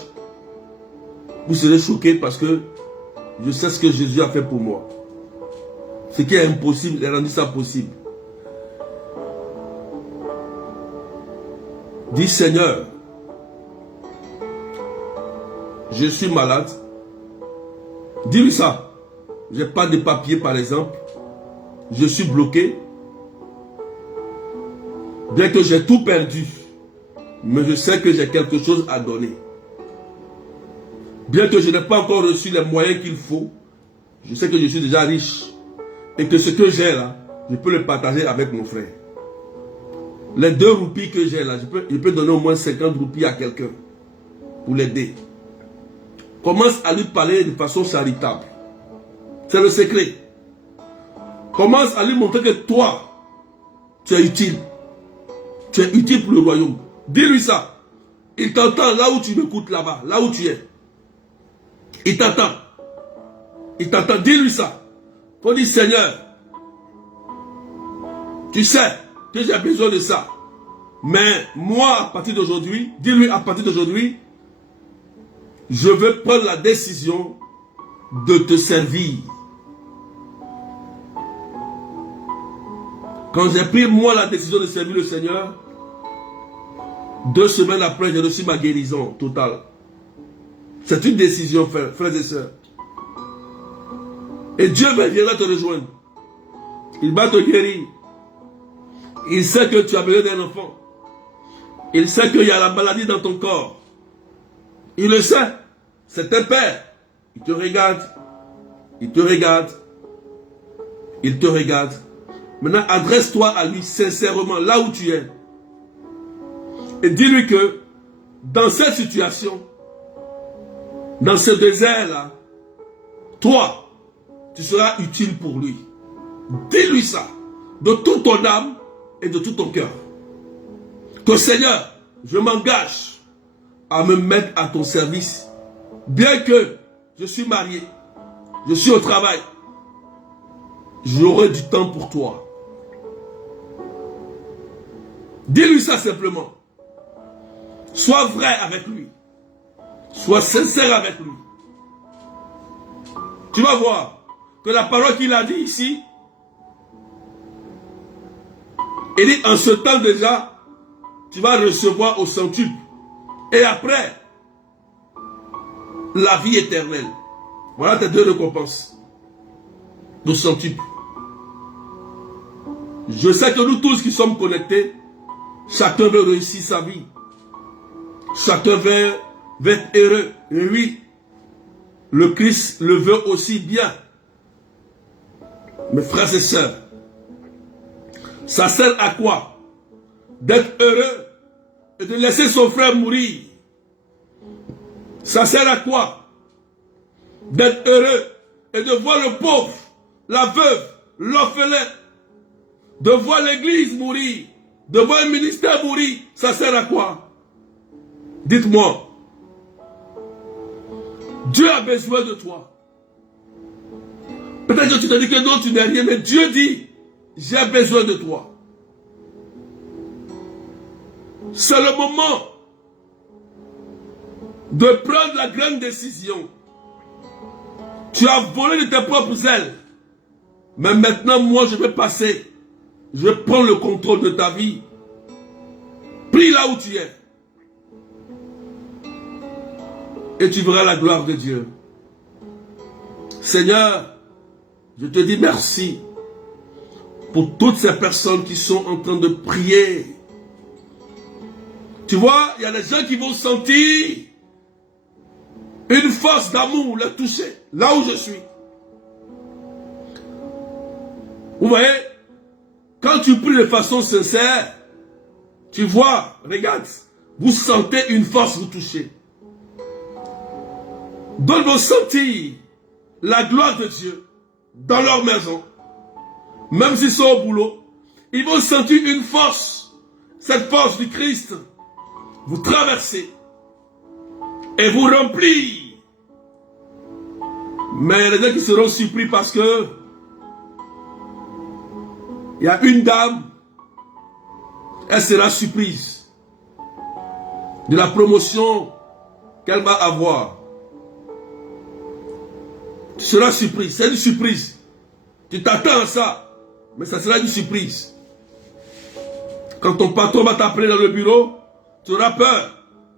vous serez choqués parce que je sais ce que Jésus a fait pour moi. Ce qui est impossible, il a rendu ça possible. Dis Seigneur, je suis malade. Dis-lui ça. Je n'ai pas de papier par exemple. Je suis bloqué. Bien que j'ai tout perdu. Mais je sais que j'ai quelque chose à donner. Bien que je n'ai pas encore reçu les moyens qu'il faut, je sais que je suis déjà riche. Et que ce que j'ai là, je peux le partager avec mon frère. Les 2 roupies que j'ai là, je peux donner au moins 50 roupies à quelqu'un. Pour l'aider. Commence à lui parler de façon charitable. C'est le secret. Commence à lui montrer que toi, tu es utile. Tu es utile pour le royaume. Dis-lui ça. Il t'entend là où tu m'écoutes là-bas, là où tu es. Il t'entend. Il t'entend. Dis-lui ça. Faut dire Seigneur, tu sais que j'ai besoin de ça. Mais moi, à partir d'aujourd'hui, dis-lui à partir d'aujourd'hui, je veux prendre la décision de te servir. Quand j'ai pris moi la décision de servir le Seigneur, 2 semaines après, j'ai reçu ma guérison totale. C'est une décision, frères et sœurs. Et Dieu viendra te rejoindre. Il va te guérir. Il sait que tu as besoin d'un enfant. Il sait qu'il y a la maladie dans ton corps. Il le sait. C'est un père. Il te regarde. Il te regarde. Il te regarde. Maintenant, adresse-toi à lui sincèrement, là où tu es. Et dis-lui que dans cette situation, dans ce désert-là, toi, tu seras utile pour lui. Dis-lui ça, de toute ton âme et de tout ton cœur. Que Seigneur, je m'engage à me mettre à ton service. Bien que je suis marié, je suis au travail. J'aurai du temps pour toi. Dis-lui ça simplement. Sois vrai avec lui. Sois sincère avec lui. Tu vas voir que la parole qu'il a dit ici, il dit en ce temps déjà, tu vas recevoir au centuple. Et après, la vie éternelle. Voilà tes deux récompenses. Au centuple. Je sais que nous tous qui sommes connectés, chacun veut réussir sa vie. Chacun veut être heureux. Et oui, le Christ le veut aussi bien. Mes frères et sœurs, ça sert à quoi? D'être heureux et de laisser son frère mourir. Ça sert à quoi? D'être heureux et de voir le pauvre, la veuve, l'orphelin, de voir l'église mourir, de voir le ministère mourir. Ça sert à quoi? Dites-moi. Dieu a besoin de toi. Peut-être que tu te dis que non, tu n'es rien, mais Dieu dit, j'ai besoin de toi. C'est le moment de prendre la grande décision. Tu as volé de tes propres ailes. Mais maintenant, moi, je vais passer. Je vais prendre le contrôle de ta vie. Prie là où tu es. Et tu verras la gloire de Dieu. Seigneur, je te dis merci pour toutes ces personnes qui sont en train de prier. Tu vois, il y a des gens qui vont sentir une force d'amour les toucher, là où je suis. Vous voyez, quand tu pries de façon sincère, tu vois, regarde, vous sentez une force vous toucher. Donc vont sentir la gloire de Dieu dans leur maison. Même s'ils sont au boulot, ils vont sentir une force, cette force du Christ, vous traverser et vous remplir. Mais il y a des gens qui seront surpris parce que il y a une dame, elle sera surprise de la promotion qu'elle va avoir. Tu seras surprise, c'est une surprise. Tu t'attends à ça, mais ça sera une surprise. Quand ton patron va t'appeler dans le bureau, tu auras peur.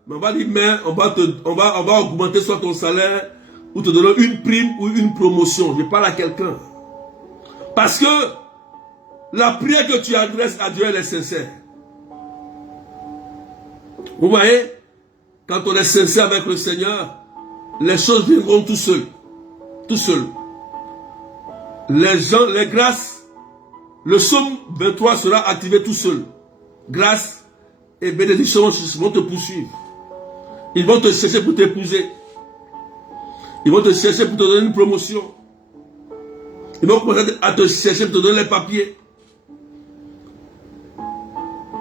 Mais on va dire, mais on va augmenter soit ton salaire, ou te donner une prime ou une promotion. Je parle à quelqu'un. Parce que la prière que tu adresses à Dieu, elle est sincère. Vous voyez, quand on est sincère avec le Seigneur, les choses viendront tout seuls. Tout seul. Les gens, les grâces, le psaume 23 sera activé tout seul. Grâce et bénédiction vont te poursuivre. Ils vont te chercher pour t'épouser. Ils vont te chercher pour te donner une promotion. Ils vont commencer à te chercher pour te donner les papiers.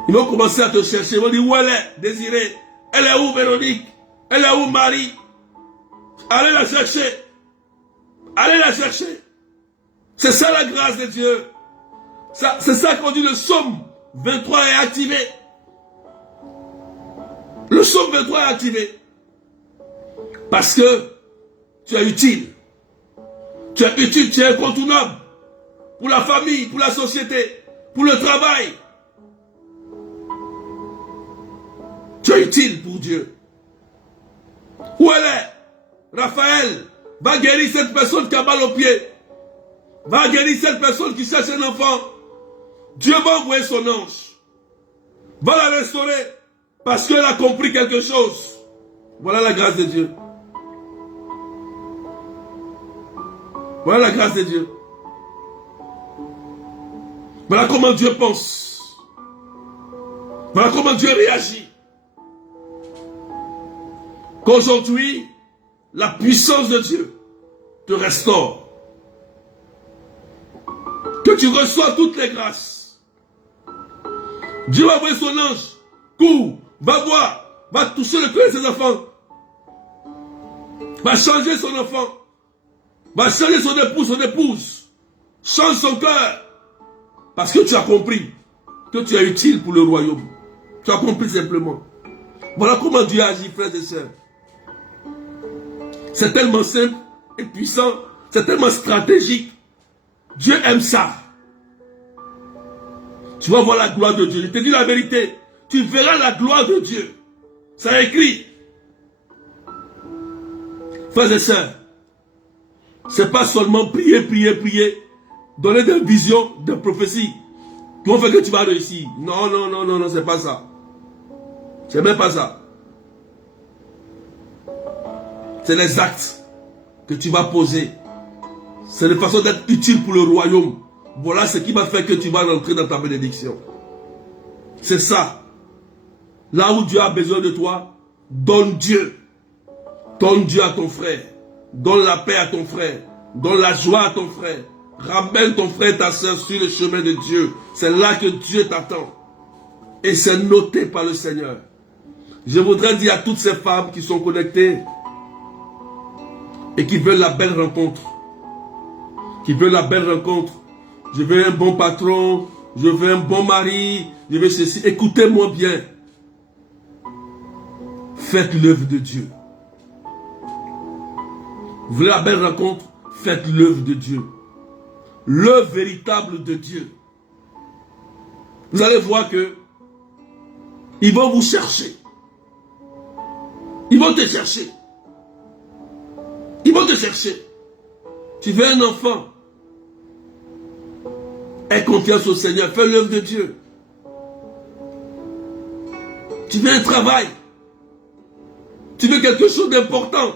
Ils vont commencer à te chercher. Ils vont dire où elle est, Désirée. Elle est où, Véronique? Elle est où, Marie? Allez la chercher. Allez la chercher. C'est ça la grâce de Dieu. C'est ça qu'on dit le psaume 23 est activé. Le psaume 23 est activé. Parce que tu es utile. Tu es utile, tu es incontournable. Pour la famille, pour la société, pour le travail. Tu es utile pour Dieu. Où elle est? Raphaël, va guérir cette personne qui a mal au pied. Va guérir cette personne qui cherche un enfant. Dieu va envoyer son ange. Va la restaurer. Parce qu'elle a compris quelque chose. Voilà la grâce de Dieu. Voilà la grâce de Dieu. Voilà comment Dieu pense. Voilà comment Dieu réagit. Qu'aujourd'hui, la puissance de Dieu te restaure. Que tu reçois toutes les grâces. Dieu va envoyer son ange. Cours, va voir, va toucher le cœur de ses enfants. Va changer son enfant. Va changer son épouse, son épouse. Change son cœur. Parce que tu as compris que tu es utile pour le royaume. Tu as compris simplement. Voilà comment Dieu agit, frères et sœurs. C'est tellement simple et puissant. C'est tellement stratégique. Dieu aime ça. Tu vas voir la gloire de Dieu. Je te dis la vérité. Tu verras la gloire de Dieu. Ça est écrit. Frères et sœurs, c'est pas seulement prier, prier, prier, donner des visions, des prophéties qui vont faire que tu vas réussir. Non, non, non, non, non, c'est pas ça. C'est même pas ça. C'est les actes que tu vas poser. C'est la façon d'être utile pour le royaume. Voilà ce qui va faire que tu vas rentrer dans ta bénédiction. C'est ça. Là où Dieu a besoin de toi, donne Dieu. Donne Dieu à ton frère. Donne la paix à ton frère. Donne la joie à ton frère. Ramène ton frère et ta soeur sur le chemin de Dieu. C'est là que Dieu t'attend. Et c'est noté par le Seigneur. Je voudrais dire à toutes ces femmes qui sont connectées et qui veulent la belle rencontre. Qui veulent la belle rencontre. Je veux un bon patron. Je veux un bon mari. Je veux ceci. Écoutez-moi bien. Faites l'œuvre de Dieu. Vous voulez la belle rencontre? Faites l'œuvre de Dieu. L'œuvre véritable de Dieu. Vous allez voir que ils vont vous chercher. Ils vont te chercher. Ils vont te chercher. Tu veux un enfant? Aie confiance au Seigneur. Fais l'œuvre de Dieu. Tu veux un travail? Tu veux quelque chose d'important?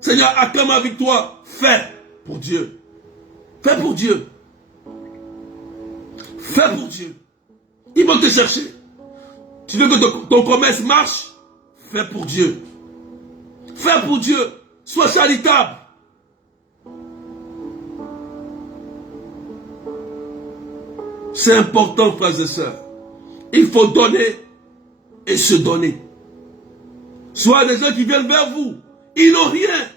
Seigneur, acclame ma victoire. Fais pour Dieu. Fais pour Dieu. Fais pour Dieu. Ils vont te chercher. Tu veux que ton commerce marche? Fais pour Dieu. Fais pour Dieu. Sois charitable. C'est important, frères et sœurs. Il faut donner et se donner. Soit des gens qui viennent vers vous. Ils n'ont rien.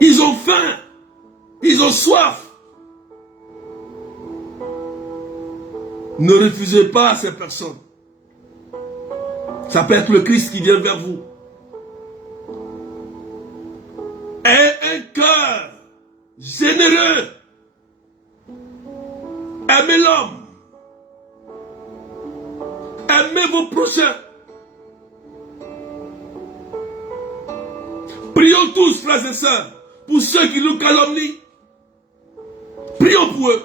Ils ont faim. Ils ont soif. Ne refusez pas à ces personnes. Ça peut être le Christ qui vient vers vous. Ayez un cœur généreux. Aimez l'homme. Aimez vos prochains. Prions tous, frères et sœurs, pour ceux qui nous calomnient. Prions pour eux.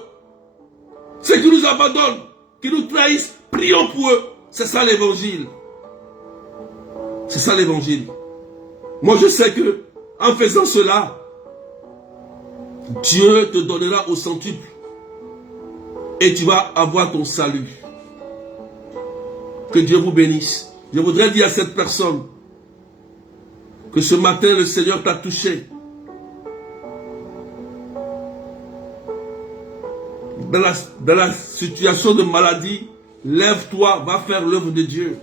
Ceux qui nous abandonnent, qui nous trahissent, prions pour eux. C'est ça l'évangile. C'est ça l'évangile. Moi je sais que en faisant cela, Dieu te donnera au centuple. Et tu vas avoir ton salut. Que Dieu vous bénisse. Je voudrais dire à cette personne que ce matin le Seigneur t'a touché. Dans la situation de maladie, lève-toi, va faire l'œuvre de Dieu.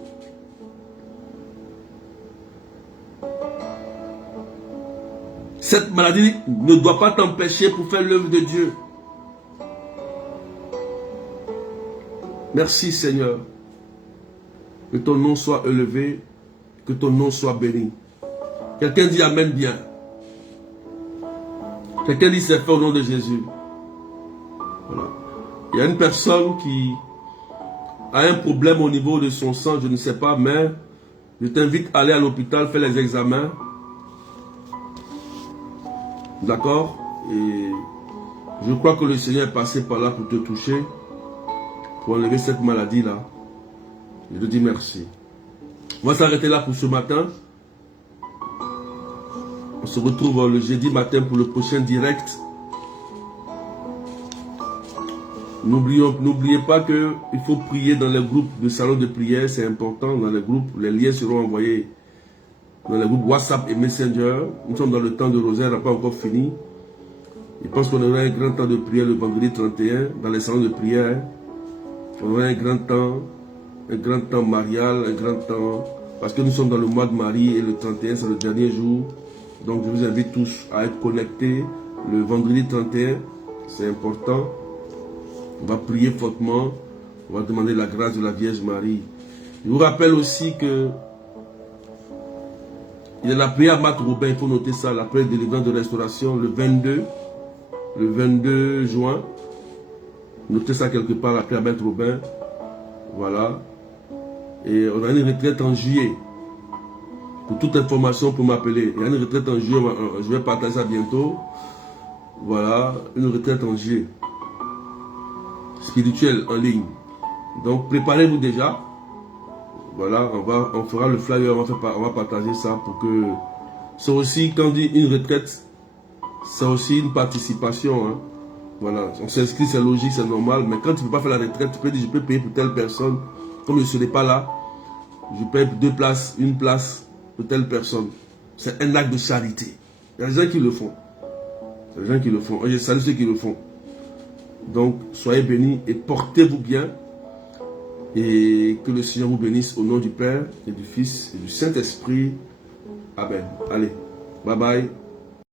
Cette maladie ne doit pas t'empêcher pour faire l'œuvre de Dieu. Merci Seigneur. Que ton nom soit élevé, que ton nom soit béni. Quelqu'un dit Amen bien. Quelqu'un dit c'est fait au nom de Jésus. Voilà. Il y a une personne qui a un problème au niveau de son sang, je ne sais pas, mais je t'invite à aller à l'hôpital, faire les examens. D'accord? Et je crois que le Seigneur est passé par là pour te toucher, pour enlever cette maladie-là. Je te dis merci. On va s'arrêter là pour ce matin. On se retrouve le jeudi matin pour le prochain direct. N'oubliez pas qu'il faut prier dans les groupes de salon de prière, c'est important. Dans les groupes, les liens seront envoyés dans les groupes WhatsApp et Messenger. Nous sommes dans le temps de rosaire, on n'a pas encore fini. Je pense qu'on aura un grand temps de prière le vendredi 31 dans les salons de prière. On aura un grand temps marial, un grand temps, parce que nous sommes dans le mois de Marie et le 31 c'est le dernier jour. Donc je vous invite tous à être connectés le vendredi 31. C'est important. On va prier fortement. On va demander la grâce de la Vierge Marie. Je vous rappelle aussi que il y a la prière à Marthe Robin, il faut noter ça, la prière de délivrance de restauration le 22 juin. Notez ça quelque part, la prière à Marthe Robin. Voilà. Et on a une retraite en juillet. Pour toute information, pour m'appeler. Il y a une retraite en juillet, je vais partager ça bientôt. Voilà, une retraite en juillet. Spirituelle en ligne. Donc préparez-vous déjà. Voilà, on fera le flyer, on va partager ça pour que... C'est aussi, quand on dit une retraite, c'est aussi une participation. Hein. Voilà, on s'inscrit, c'est logique, c'est normal. Mais quand tu ne peux pas faire la retraite, tu peux dire, je peux payer pour telle personne. Comme je ne serai pas là, je paye 2 places, 1 place pour telle personne. C'est un acte de charité. Il y a des gens qui le font. Il y a des gens qui le font. Je salue ceux qui le font. Donc, soyez bénis et portez-vous bien. Et que le Seigneur vous bénisse au nom du Père et du Fils et du Saint-Esprit. Amen. Allez, bye bye.